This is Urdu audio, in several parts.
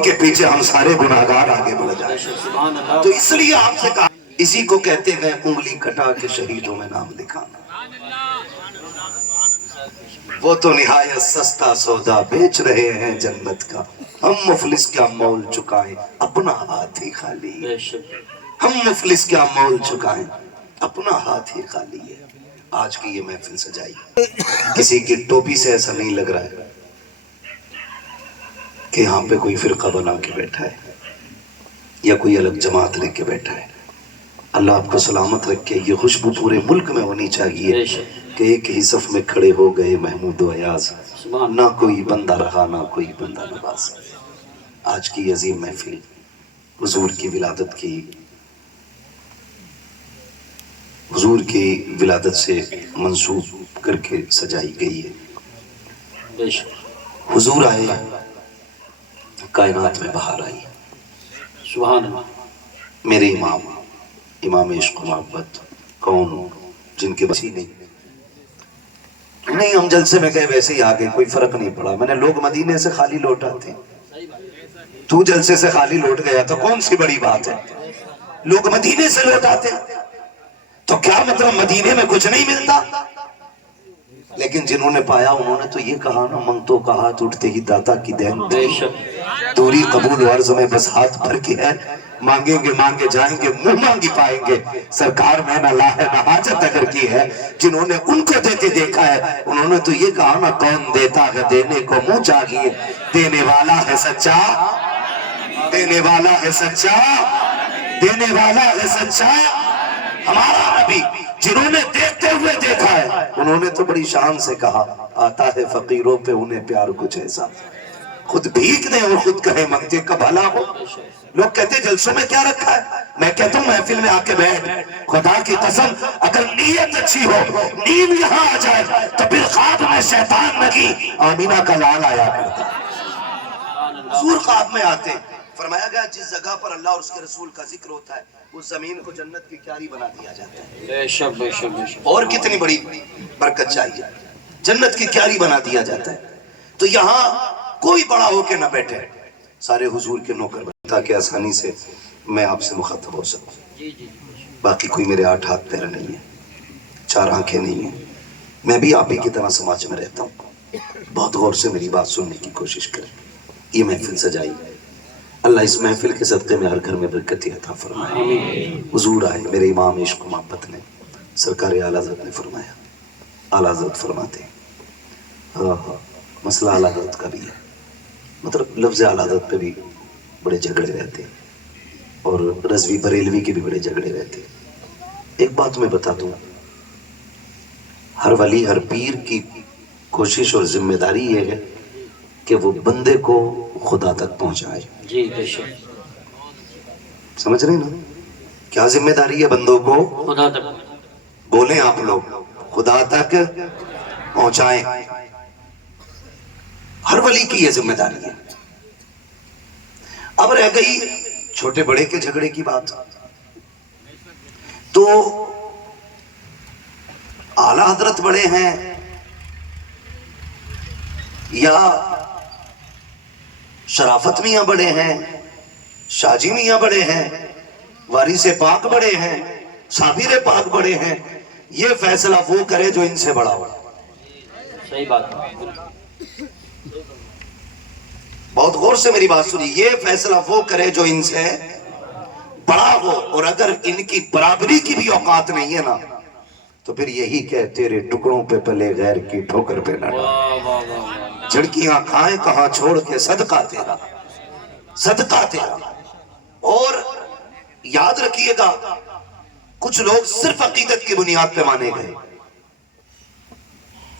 ان کے پیچھے ہم سارے گناہگار آگے بڑھ جائیں. تو اس لیے آپ سے کہا اسی کو کہتے ہیں انگلی کٹا کے شہیدوں میں نام لکھانا. وہ تو نہایت سستا سودا بیچ رہے ہیں جنت کا, ہم مفلس کیا مول چکائیں اپنا ہاتھ ہی خالی ہے. ہم مفلس کیا مول چکائیں اپنا ہاتھ ہی خالی ہے. آج کی یہ محفل سجائی کسی کی ٹوپی سے ایسا نہیں لگ رہا ہے کہ یہاں پہ کوئی فرقہ بنا کے بیٹھا ہے یا کوئی الگ جماعت لے کے بیٹھا ہے. اللہ آپ کو سلامت رکھے. یہ خوشبو پورے ملک میں ہونی چاہیے کہ ایک ہی صف میں کھڑے ہو گئے محمود و ایاز, نہ کوئی بندہ رہا نہ کوئی بندہ نواز. آج کی عظیم محفل حضور کی ولادت سے منسوب کر کے سجائی گئی ہے. حضور آئے کائنات میں بہار آئی. سبحان اللہ. میرے امام عشق و محبت کون جن کے بسی نہیں ہم جلسے میں گئے ویسے ہی آگے, کوئی فرق نہیں پڑا. میں نے لوگ مدینے سے خالی لوٹ آتے, تو جلسے سے خالی لوٹ گیا تو کون سی بڑی بات ہے. لوگ مدینے سے لوٹ آتے تو کیا مطلب مدینے میں کچھ نہیں ملتا. لیکن جنہوں نے پایا انہوں نے تو یہ کہا نا, منگتوں کا ہاتھ اٹھتے ہی داتا کی دین تھی, دوری قبول عرض میں بس ہاتھ بھر کے ہے. مانگیں گے مانگے جائیں گے منہ مانگی پائیں گے, سرکار میں نہ لا ہے نہ حاجت اگر کی ہے. جنہوں نے ان کو دیتے دیکھا ہے انہوں نے تو یہ کہا نا, کون دیتا ہے دینے کو منہ چاہیے, دینے والا ہے سچا, دینے والا ہے سچا, دینے والا ہے سچا ہمارا نبی. جنہوں نے دیکھتے ہوئے دیکھا ہے انہوں نے تو بڑی شان سے کہا, آتا ہے فقیروں پہ انہیں پیار کچھ ایسا, خود بھیک دیں اور خود کہیں منگتے کا بھلا ہو. لوگ کہتے ہیں جلسوں میں کیا رکھا ہے, میں کہتا ہوں محفل میں آ کے بیٹھ, خدا کی قسم اگر نیت اچھی ہو, نیند یہاں آ جائے تو پھر خواب میں شیطان نگی آمینہ کا لال آیا کرتا. حضور خواب میں آتے, فرمایا گیا جس جگہ پر اللہ اور اس کے رسول کا ذکر ہوتا ہے اس زمین کو جنت کی کیاری بنا دیا جاتا ہے. بے شک بے شک بے شک. اور کتنی بڑی برکت چاہیے, جنت کی کیاری بنا دیا جاتا ہے. تو یہاں کوئی بڑا ہو کے نہ بیٹھے, سارے حضور کے نوکر بنے تاکہ آسانی سے میں آپ سے مخاطب ہو سکوں. باقی کوئی میرے 8 ہاتھ پیر نہیں ہے, 4 آنکھیں نہیں ہیں, میں بھی آپ ہی کی طرح سماج میں رہتا ہوں. بہت غور سے میری بات سننے کی کوشش کریں. یہ محفل سجائی, اللہ اس محفل کے صدقے میں ہر گھر میں برکتی عطا فرمائے. حضور آئے میرے امام عشق و محبت نے, سرکار اعلیٰ حضرت نے فرمایا, اعلیٰ حضرت فرماتے ہیں مسئلہ اعلیٰ حضرت کا بھی ہے, مطلب لفظ اعلیٰ حضرت پہ بھی بڑے جھگڑے رہتے ہیں اور رضوی بریلوی کے بھی بڑے جھگڑے رہتے ہیں. ایک بات میں بتا دوں, ہر ولی ہر پیر کی کوشش اور ذمہ داری یہ ہے کہ وہ بندے کو خدا تک پہنچائے. جی بے شک. سمجھ رہے نا کیا ذمہ داری ہے بندوں کو خدا تک بولیں آپ لوگ, خدا تک پہنچائیں. ہر ولی کی یہ ذمہ داری ہے. اب رہ گئی چھوٹے بڑے کے جھگڑے کی بات, تو اعلیٰ حضرت بڑے ہیں یا شرافت میاں بڑے ہیں, شاجی میاں بڑے ہیں, وارث پاک بڑے ہیں, صابر پاک بڑے ہیں, یہ فیصلہ وہ کرے جو ان سے بڑا ہو. صحیح بات. بہت غور سے میری بات سنی, یہ فیصلہ وہ کرے جو ان سے بڑا ہو, اور اگر ان کی برابری کی بھی اوقات نہیں ہے نا تو پھر یہی کہ تیرے ٹکڑوں پہ پلے غیر کی ٹھوکر پہ نہ ڈال, جھڑکیاں کھائیں کہاں چھوڑ کے صدقہ تیرا, صدقہ تیرا. اور یاد رکھیے گا کچھ لوگ صرف عقیدت کی بنیاد پہ مانے گئے,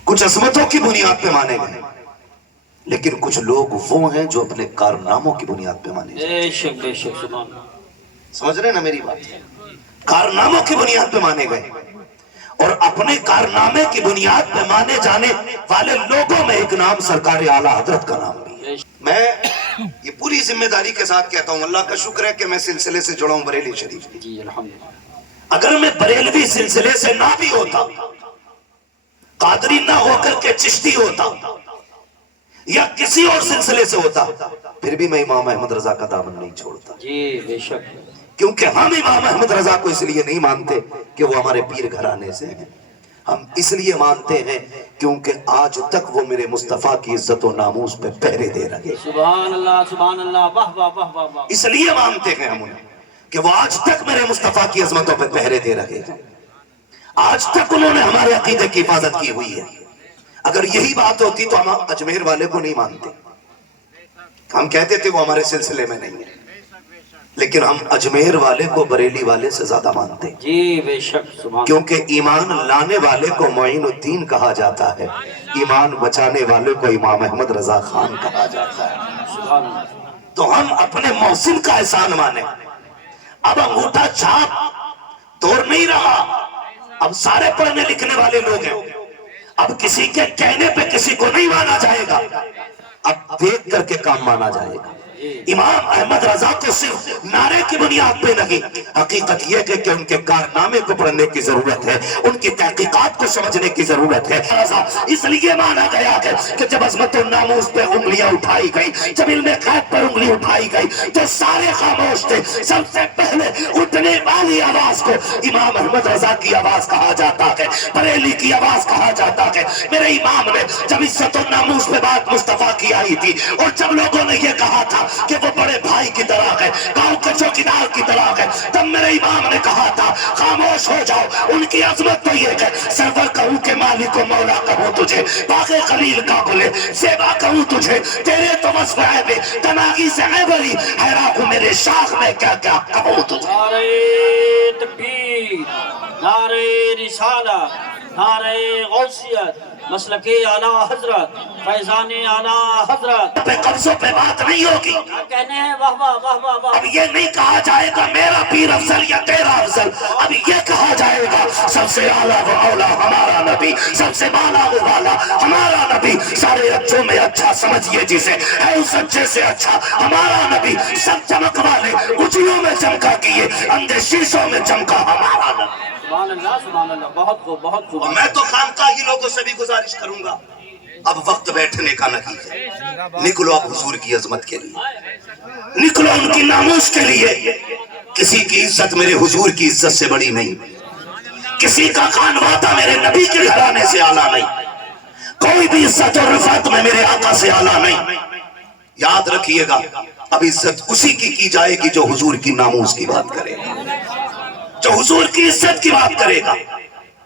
کچھ عظمتوں کی بنیاد پہ مانے گئے, لیکن کچھ لوگ وہ ہیں جو اپنے کارناموں کی بنیاد پہ مانے گئے. بے شک بے شک. سبحان اللہ. سمجھ رہے نا میری بات, کارناموں کی بنیاد پہ مانے گئے, اور اپنے کارنامے کی بنیاد پہ مانے جانے والے لوگوں میں ایک نام سرکار اعلیٰ حضرت کا نام بھی ہے. میں یہ پوری ذمہ داری کے ساتھ کہتا ہوں, اللہ کا شکر ہے کہ میں سلسلے سے جڑا ہوں بریلی شریف. جی الحمدللہ. اگر میں بریلوی سلسلے سے نہ بھی ہوتا, قادری نہ ہو کر کے چشتی ہوتا, یا کسی اور سلسلے سے ہوتا، پھر بھی میں امام احمد رضا کا دامن نہیں چھوڑتا، جی بے شک، کیونکہ ہم امام احمد رضا کو اس لیے نہیں مانتے کہ وہ ہمارے پیر گھرانے سے ہیں، ہم اس لیے مانتے ہیں کیونکہ آج تک وہ میرے مصطفیٰ کی عزت و ناموس پہ پہرے دے رہے، سبحان اللہ، واہ واہ واہ واہ واہ، اس لیے مانتے ہیں ہم انہیں کہ وہ آج تک میرے مصطفیٰ کی عظمتوں پہ پہرے دے رہے ہیں، آج تک انہوں نے ہمارے عقیدے کی حفاظت کی ہوئی ہے۔ اگر یہی بات ہوتی تو ہم اجمیر والے کو نہیں مانتے، ہم کہتے تھے وہ ہمارے سلسلے میں نہیں ہے، لیکن ہم اجمیر والے کو بریلی والے سے زیادہ مانتے ہیں، جی بے شک، سبحان کیونکہ ایمان لانے والے کو معین الدین کہا جاتا ہے، ایمان بچانے والے کو امام احمد رضا خان کہا جاتا ہے۔ سبحان اللہ، تو ہم اپنے محسن کا احسان مانیں، اب انگوٹھا چھاپ دور نہیں رہا، اب سارے پڑھنے لکھنے والے لوگ ہیں، اب کسی کے کہنے پہ کسی کو نہیں مانا جائے گا، اب دیکھ کر کے کام مانا جائے گا۔ امام احمد رضا کو صرف نعرے کی بنیاد پہ نہیں، حقیقت یہ ہے کہ ان کے کارنامے کو پڑھنے کی ضرورت ہے، ان کی تحقیقات کو سمجھنے کی ضرورت ہے۔ اس لیے مانا گیا کہ جب عظمت الناموس پہ انگلیاں اٹھائی گئی، جب علم غیب پر انگلی اٹھائی گئی تو سارے خاموش تھے، سب سے پہلے اٹھنے والی آواز کو امام احمد رضا کی آواز کہا جاتا ہے، بریلی کی آواز کہا جاتا ہے۔ میرے امام نے جب عزت الناموس پہ بات مصطفیٰ کی آئی تھی اور جب لوگوں نے یہ کہا تھا کہ وہ بڑے بھائی کی طرح ہے، گاؤں کے چوکیدار کی طرح ہے، تب میرے امام نے کہا تھا خاموش ہو جاؤ، ان کی عظمت تو یہ ہے، سرور کہوں کہ مالک و مولا کہوں تجھے، باغ خلیل کا گلے زیبا کہوں تجھے، تیرے تو وصف ہے بے تناغی سے عیبری، حیران ہوں میرے شاخ میں کیا کیا کہوں تجھے۔ نعرہ تکبیر، نعرہ رسالت، نعرہ غوثیت، مسلک اعلیٰ حضرت، فیضان اعلیٰ حضرت، پہ قبضوں پہ بات نہیں ہوگی، کیا کہنے ہیں، واہ واہ واہ واہ واہ، اب یہ نہیں کہا جائے گا میرا پیر افضل یا تیرا افضل، اب یہ کہا جائے گا سب سے اعلیٰ و اولا ہمارا نبی، سب سے بالا و بالا ہمارا نبی، سارے اچھوں میں اچھا سمجھیے جسے ہے اس اچھے سے اچھا ہمارا نبی، سب چمک والے اجلوں میں چمکا کیے اندھے شیشوں میں چمکا ہمارا نبی۔ سبحان اللہ، بہت خوب، بہت خوب۔ اور میں تو خانقاہی لوگوں سے بھی گزارش کروں گا، اب وقت بیٹھنے کا نہیں ہے، نکلو اب حضور کی عظمت کے لیے، نکلو ان کی ناموس کے لیے۔ کسی کی عزت میرے حضور کی عزت سے بڑی نہیں، کسی کا خانوادہ میرے نبی کے گھرانے سے اعلیٰ نہیں، کوئی بھی عزت اور رفعت میں میرے آقا سے اعلیٰ نہیں۔ یاد رکھیے گا اب عزت اسی کی جائے گی جو حضور کی ناموس کی بات کرے گا، جو حضور کی عزت کی بات کرے گا۔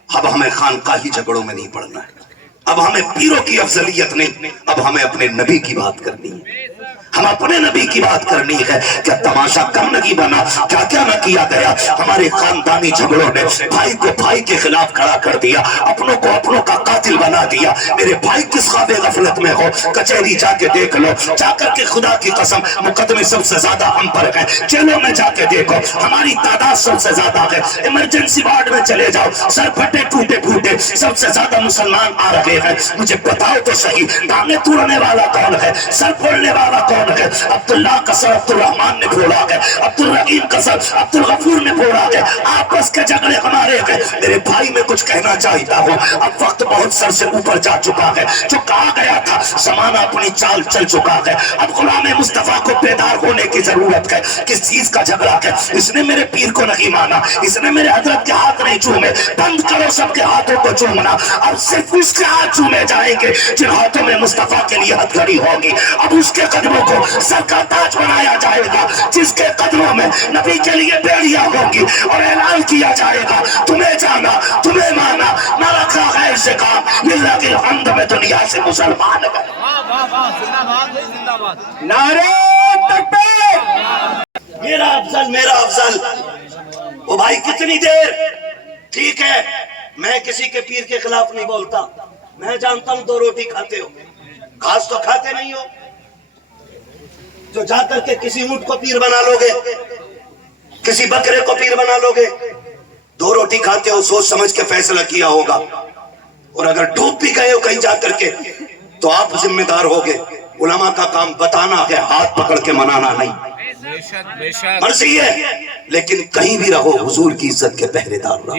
اب ہمیں خانقاہی جھگڑوں میں نہیں پڑنا ہے، اب ہمیں پیروں کی افضلیت نہیں، اب ہمیں اپنے نبی کی بات کرنی ہے، ہم اپنے نبی کی بات کرنی ہے۔ کیا تماشا کم نہیں بنا، کیا کیا نہ کیا گیا، ہمارے خاندانی جھگڑوں نے بھائی کو بھائی کے خلاف کھڑا کر دیا، اپنوں کو اپنوں کا قاتل بنا دیا۔ میرے بھائی کس خواب غفلت میں ہو، کچہری جا کے دیکھ لو، جا کر کے خدا کی قسم مقدمے سب سے زیادہ ہم پر ہیں، جیلوں میں جا کے دیکھو ہماری تعداد سب سے زیادہ ہے، ایمرجنسی وارڈ میں چلے جاؤ سر پھٹے ٹوٹے پھوٹے سب سے زیادہ مسلمان آ رہے ہیں۔ مجھے بتاؤ تو صحیح ٹانگیں توڑنے والا کون ہے، سر پھوڑنے والا کون ہے؟ عبداللہ کا سر عبد الرحمن نے پھوڑا ہے، عبد الرحیم کا سر عبد الغفور نے پھوڑا ہے، آپس کے جھگڑے ہمارے ہیں۔ میرے بھائی میں کچھ کہنا چاہتا ہوں، اب وقت بہت سر سے اوپر جا چکا ہے، جو کہا گیا تھا زمانہ اپنی چال چل چکا ہے، اب غلام مصطفیٰ کو بیدار ہونے کی ضرورت ہے۔ کس چیز کا جھگڑا ہے؟ اس نے میرے پیر کو نہیں مانا، اس نے میرے حضرت کے ہاتھ نہیں چومے، بند کرو سب کے ہاتھوں کو چومنا، اب صرف اس کے ہاتھ چومے جائیں گے جن ہاتھوں میں مصطفیٰ کے لیے ہتھ گھڑی ہوگی، اب اس کے قدموں کو سر کا تاج بنایا جائے گا جس کے قدموں میں نبی کے لیے بیڑیاں ہوگی، اور اعلان کیا جائے گا تمہیں جانا تمہیں مانا نہ رکھا غیر سے کام، للہ کی الحمد میں دنیا سے مسلمان ہے۔ نعرہ تکبیر، میرا افضل میرا افضل، وہ بھائی کتنی دیر؟ ٹھیک ہے میں کسی کے پیر کے خلاف نہیں بولتا، میں جانتا ہوں دو روٹی کھاتے ہو، گھاس تو کھاتے نہیں ہو، جو جا کر کے کسی اونٹ کو پیر بنا لو گے، کسی بکرے کو پیر بنا لو گے، دو روٹی کھاتے ہو، سوچ سمجھ کے فیصلہ کیا ہوگا، اور اگر ڈوب بھی گئے ہو کہیں جا کر کے تو آپ ذمہ دار ہوگے۔ علماء کا کام بتانا ہے، ہاتھ پکڑ کے منانا نہیں، مرضی ہے، لیکن کہیں بھی رہو حضور کی عزت کے پہرے دار رہو،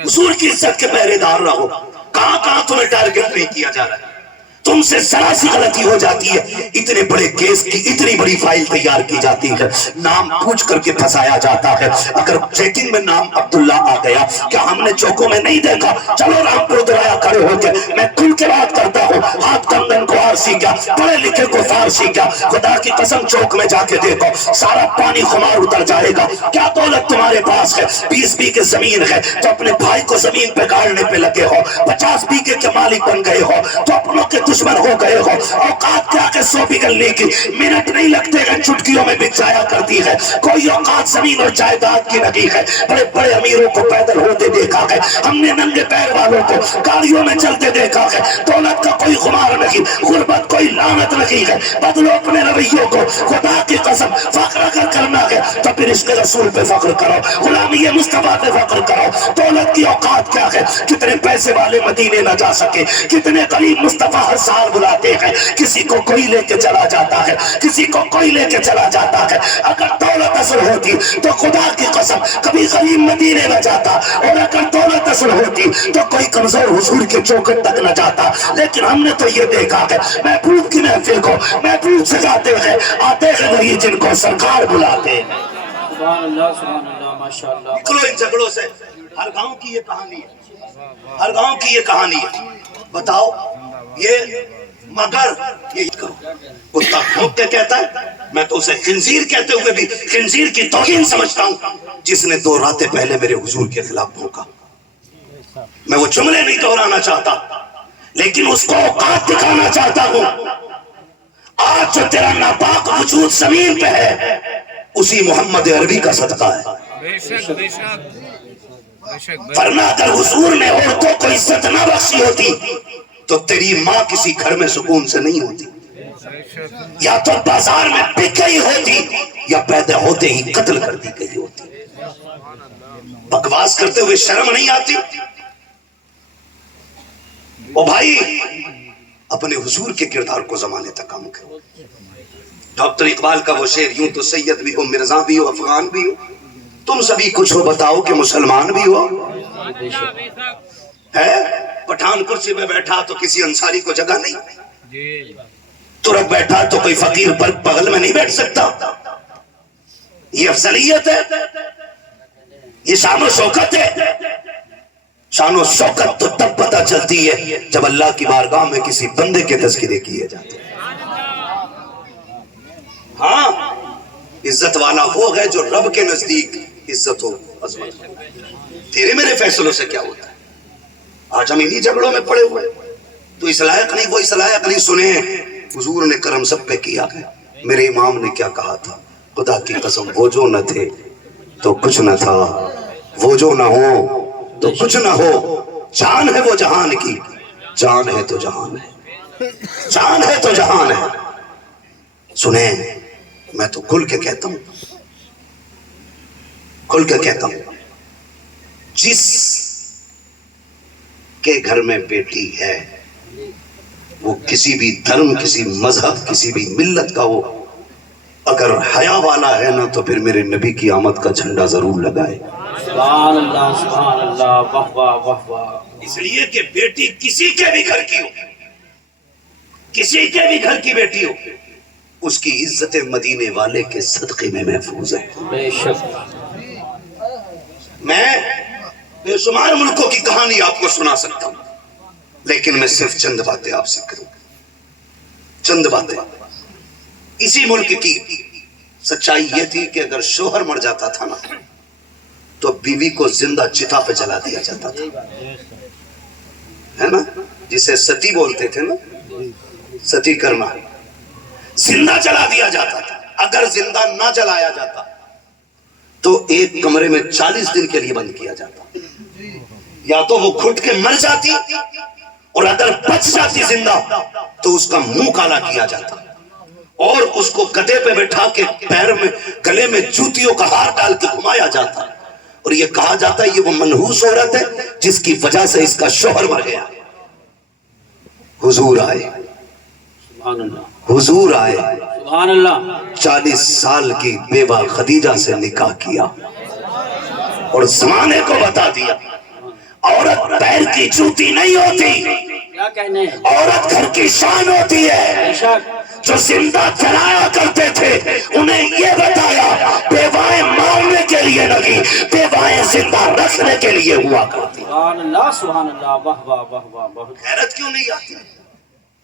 حضور کی عزت کے پہرے دار رہو۔ کہاں کہاں تمہیں ٹارگٹ نہیں کیا جا رہا ہے، تم سے ذرا سی غلطی ہو جاتی ہے، اتنے بڑے کیس کی اتنی بڑی فائل تیار کی جاتی ہے، نام پوچھ کر کے پھنسایا جاتا ہے۔ اگر چیکنگ میں نام عبداللہ آ گیا، کیا ہم نے چوکوں میں نہیں دیکھا؟ چلو رامپور درایا کھڑے ہو کے میں کھل کے بات کرتا ہوں، ہاتھ کندن کو آرسی کیا، پڑھے لکھے کو فارسی کیا، خدا کی قسم چوک میں جا کے دیکھو، سارا پانی خمار اتر جائے گا۔ کیا دولت تمہارے پاس ہے؟ 20 بیگھے زمین ہے تو اپنے بھائی کو زمین پہ گاڑنے پہ لگے ہو، 50 بیگھے کے مالک بن گئے ہو تو اپنوں کے دشمن ہو گئے ہو۔ اوقات کیا کہ 100 بیگھے لے کی منٹ نہیں لگتے ہیں، چٹکیوں میں بک جایا کرتی ہے۔ کوئی اوقات زمین اور جائیداد کی نہیں ہے۔ بڑے بڑے امیروں کو پیدل ہوتے دیکھا ہے، ہم نے ننگے پیر والوں کو گاڑیوں میں چلتے دیکھا ہے۔ دولت کا کوئی خمار نہیں، غربت کوئی لعنت نہیں ہے۔ بدلو اپنے رویوں کو، خدا کی قسم فخر اگر کرنا ہے تو پھر عشق رسول پہ فخر کرو، غلامی مصطفیٰ پہ فخر کرو۔ دولت کی اوقات کیا ہے؟ کتنے پیسے والے مدینے نہ جا سکے، کتنے غریب مصطفیٰ ہر سال بلاتے ہیں، کسی کو کوئی لے کے چلا جاتا ہے، کسی کو کوئی لے کے چلا جاتا ہے۔ اگر دولت اصل ہوتی تو خدا کی قسم کبھی غریب مدینے نہ جاتا، اور اگر دولت اصل ہوتی تو کوئی کمزور حضور کے چوکٹ تک نہ جاتا۔ لیکن ہم نے تو یہ دیکھا ہے، محبوب کی محفل کو محبوب سے جاتے ہیں، آتے ہیں وہی جن کو سرکار بلاتے ہیں۔ سبحان اللہ ماشاءاللہ۔ نکلو ان جھگڑوں سے، ہر گاؤں کی یہ کہانی ہے، ہر گاؤں کی یہ کہانی ہے۔ بتاؤ یہ مگر یہ کرو، کتا بھونک کے کہتا ہے، میں تو اسے خنزیر کہتے ہوئے بھی خنزیر کی توہین سمجھتا ہوں، جس نے 2 راتیں پہلے میرے حضور کے خلاف بھونکا۔ میں وہ جملے نہیں دہرانا چاہتا، لیکن اس کو اوقات دکھانا چاہتا ہوں۔ آج جو تیرا ناپاک وجود زمین پہ ہے، اسی محمد عربی کا صدقہ ہے۔ ورنہ اگر حضور نے عورتوں کو عزت نہ بخشی ہوتی تو تیری ماں کسی گھر میں سکون سے نہیں ہوتی، یا تو بازار میں بک گئی ہوتی یا پیدا ہوتے ہی قتل کر دی گئی ہوتی۔ بکواس کرتے ہوئے شرم نہیں آتی؟ او بھائی اپنے حضور کے کردار کو زمانے تک کام کرو۔ ڈاکٹر اقبال کا وہ شعر، یوں تو سید بھی ہو، مرزا بھی ہو، افغان بھی ہو، تم سبھی کچھ ہو، بتاؤ کہ مسلمان بھی ہو۔ ہے پٹھان کرسی میں بیٹھا تو کسی انصاری کو جگہ نہیں، ترک بیٹھا تو کوئی فقیر پر بغل میں نہیں بیٹھ سکتا۔ یہ افضلیت ہے، یہ شان و شوکت ہے۔ شان و شوکت تو تب پتہ چلتی ہے جب اللہ کی بارگاہ میں کسی بندے کے تذکرے کیے جاتے ہیں۔ ہاں عزت والا وہ ہے جو رب کے نزدیک عزت ہو، عظمت ہو۔ تیرے میرے فیصلوں سے کیا ہوتا ہے؟ آج ہم انہی جھگڑوں میں پڑے ہوئے، تو اس لائق نہیں وہ اس لائق نہیں۔ سنیں حضور نے کرم سب پہ کیا ہے۔ میرے امام نے کیا کہا تھا؟ خدا کی قسم وہ جو نہ تھے تو کچھ نہ تھا، وہ جو نہ ہو تو کچھ نہ ہو۔ جان ہے وہ جہان کی، جان ہے تو جہان ہے، جان ہے تو جہان ہے۔ سنیں میں تو کھل کے کہتا ہوں، کھل کے کہتا ہوں، جس کے گھر میں بیٹی ہے وہ کسی بھی دھرم، کسی مذہب، کسی بھی ملت کا ہو، اگر حیا والا ہے نا تو پھر میرے نبی کی آمد کا جھنڈا ضرور لگائے۔ سبحان اللہ واہ واہ واہ واہ۔ اس لیے کہ بیٹی کسی کے بھی گھر کی ہو، کسی کے بھی گھر کی بیٹی ہو، اس کی عزت مدینے والے کے صدقے میں محفوظ ہے۔ بے شک۔ میں بے شمار ملکوں کی کہانی آپ کو سنا سکتا ہوں، لیکن میں صرف چند باتیں آپ سے کروں، چند باتیں۔ اسی ملک کی سچائی یہ تھی کہ اگر شوہر مر جاتا تھا نا تو بیوی کو زندہ چتا پہ جلا دیا جاتا تھا، ہے نا، جسے ستی بولتے تھے نا، ستی کرنا، زندہ جلا دیا جاتا تھا۔ اگر زندہ نہ جلایا جاتا تو ایک کمرے میں 40 دن کے لیے بند کیا جاتا، یا تو وہ گھٹ کے مر جاتی اور اگر بچ جاتی زندہ تو اس کا منہ کالا کیا جاتا اور اس کو گدھے پہ بٹھا کے پیر میں گلے میں جوتیوں کا ہار ڈال کے گھمایا جاتا، اور یہ کہا جاتا ہے یہ وہ منحوس عورت ہے جس کی وجہ سے اس کا شوہر مر گیا۔ حضور آئے، سبحان اللہ، حضور آئے، سبحان اللہ۔ 40 سال کی بیوہ خدیجہ سے نکاح کیا اور زمانے کو بتا دیا عورت پیر کی جوتی نہیں ہوتی، کیا کہنے عورت گھر کی شان ہوتی ہے. بے شک جو زندہ جلایا کرتے تھے انہیں یہ بتایا بیوائیں مارنے کے لیے نہیں، بیوائیں زندہ رکھنے کے لیے ہوا کرتی. سبحان اللہ سبحان اللہ، واہ واہ واہ واہ واہ. حیرت کیوں نہیں آتی؟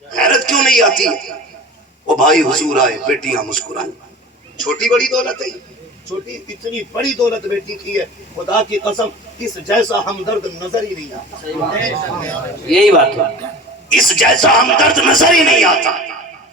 حیرت کیوں نہیں آتی؟ وہ بھائی حضور آئے، بیٹیاں مسکرائیں. چھوٹی بڑی دولت ہے، چھوٹی اتنی بڑی دولت بیٹی کی ہے، خدا کی قسم اس جیسا ہمدرد نظر ہی نہیں آتا. یہی بات ہے. اس جیسا ہمدرد نظر ہی نہیں آتا.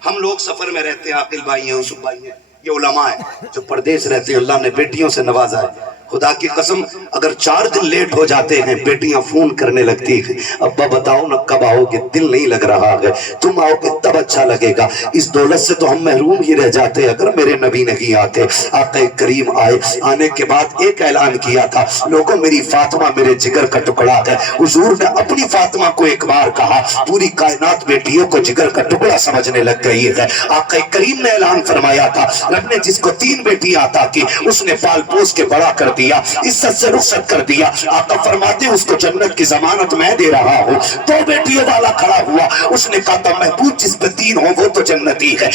ہم لوگ سفر میں رہتے ہیں، عاقل بھائی ہیں، یوسف بھائی ہیں، یہ علماء ہیں جو پردیس رہتے ہیں، اللہ نے بیٹیوں سے نوازا ہے. خدا کی قسم اگر 4 دن لیٹ ہو جاتے ہیں بیٹیاں فون کرنے لگتی ہیں، ابا بتاؤ نا کب آؤ گے، دل نہیں لگ رہا ہے، تم آؤ گے تب اچھا لگے گا. اس دولت سے تو ہم محروم ہی رہ جاتے اگر میرے نبی نہیں آتے. آقا کریم آئے، آنے کے بعد ایک اعلان کیا تھا، لوگوں میری فاطمہ میرے جگر کا ٹکڑا ہے. حضور نے اپنی فاطمہ کو ایک بار کہا، پوری کائنات بیٹیوں کو جگر کا ٹکڑا سمجھنے لگ گئی ہے. آقا کریم نے اعلان فرمایا تھا، رب نے جس کو 3 بیٹیاں عطا کی اس نے پال پوس کے بڑا کر دیا، عزت سے رخصت کر دیا. آقا فرماتے اس کو جنت کی ضمانت میں دے رہا ہوں. 2 بیٹیوں والا کھڑا ہوا، اس نے کہا تھا محبوب جس پہ 3 ہوں وہ تو جنتی ہے.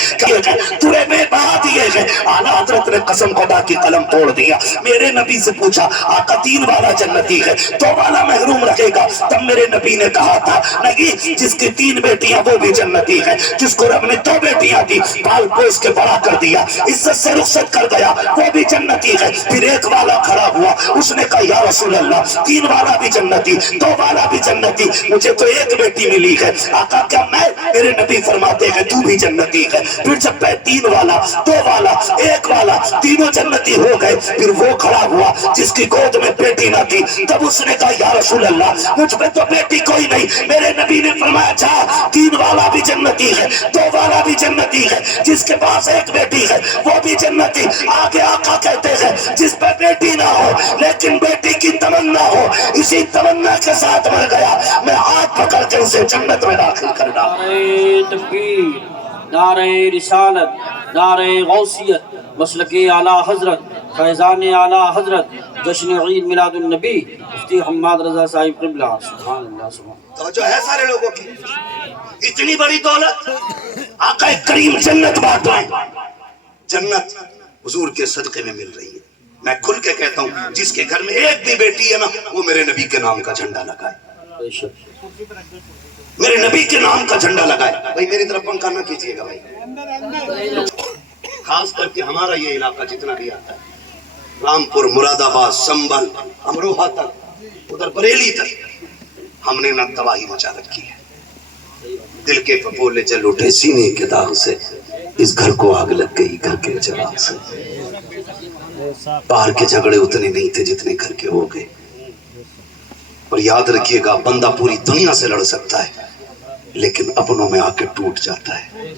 تورے میں بہا دیے ہیں. اعلیٰ حضرت نے قسم خدا کی قلم توڑ دیا. میرے نبی سے پوچھا آقا 3 والا جنتی ہے 2 والا محروم رکھے گا؟ تب میرے نبی نے کہا تھا نہیں، جس کی 3 بیٹیاں وہ بھی جنتی ہے، جس کو رب نے 2 بیٹیاں دی پال پوس کے بڑا کر دیا، عزت سے رخصت کر گیا، وہ بھی جنتی ہے. پھر ایک والا کھڑا ہوا، اس نے کہا یا رسول اللہ 3 والا بھی جنتی 2 والا بھی جنتی، مجھے تو 1 بیٹی ملی ہے. آقا کیا میں؟ میرے نبی فرماتے ہیں تو بھی جنتی ہے. پھر جب 3 والا 2 والا 1 والا تینوں جنتی ہو گئے، پھر وہ کھڑا ہوا جس کی گود میں بیٹی نہ تھی. تب اس نے کہا یا رسول اللہ مجھ پہ تو بیٹی کوئی نہیں. میرے نبی نے فرمایا جا 3 والا بھی جنتی ہے 2 والا بھی جنتی ہے، جس کے پاس 1 بیٹی ہے وہ بھی جنتی. آگے آقا کہتے ہیں جس پہ بیٹی نہ ہو لیکن بیٹی کی تمنا ہو، اسی تمنا کے ساتھ مر گیا، میں ہاتھ پکڑ کے اسے جنت میں داخل کر ڈالا. نعرہ تکبیر، نعرہ رسالت، نعرہ غوثیت، مسلک اعلیٰ حضرت، فیضان اعلیٰ حضرت، جشن عید میلاد النبی مفتی حماد رضا صاحب قبلہ. سبحان اللہ سبحان اللہ. تو جو ہے سارے لوگوں کی اتنی بڑی دولت، آقا کریم جنت بانٹ رہے ہیں. جنت حضور کے صدقے میں مل رہی ہے. میں کھل کے کہتا ہوں جس کے گھر میں 1 بھی بیٹی ہے نا وہ میرے نبی کے نام کا جھنڈا لگائے، بے شک. میرے نبی کے نام کا جھنڈا لگائے. بھائی میری طرف پنکھا نہ کیجیے گا بھائی. خاص کر کے ہمارا یہ علاقہ جتنا بھی آتا ہے، رامپور، مراد آباد، سنبل، امروہہ تک، ادھر بریلی تک، ہم نے نہ تباہی مچا رکھی ہے. دل کے پھپھولے جل اٹھے سینے کے داغ سے، اس گھر کو آگ لگ گئی گھر کے چراغ سے. باہر کے جھگڑے اتنے نہیں تھے جتنے گھر کے ہو گئے. اور یاد رکھیے گا بندہ پوری دنیا سے لڑ سکتا ہے لیکن اپنوں میں آ کے ٹوٹ جاتا ہے،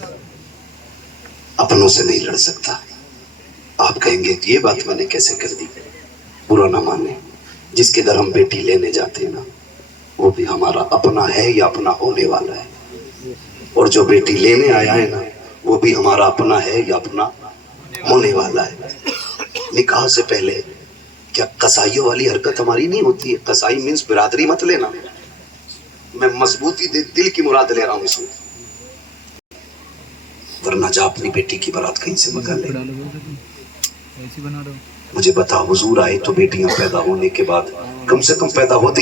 اپنوں سے نہیں لڑ سکتا. آپ کہیں گے یہ بات میں نے کیسے کر دی؟ برا نہ مانے، جس کے گھر ہم بیٹی لینے جاتے ہیں نا وہ بھی ہمارا اپنا ہے یا اپنا ہونے والا ہے، اور جو بیٹی لینے آیا ہے نا وہ بھی ہمارا اپنا ہے یا اپنا ہونے والا ہے. نکاح سے پہلے کیا قصائیوں والی حرکت ہماری نہیں ہوتی ہے؟ قصائی مینس برادری مت لینا، میں مضبوطی دل کی مراد لے رہا ہوں اس میں. ورنہ جا اپنی بیٹی کی بارات کہیں سے منگا لے. مجھے بتا حضور آئے تو بیٹیاں پیدا ہونے کے بعد کم سے کم پیدا ہوتی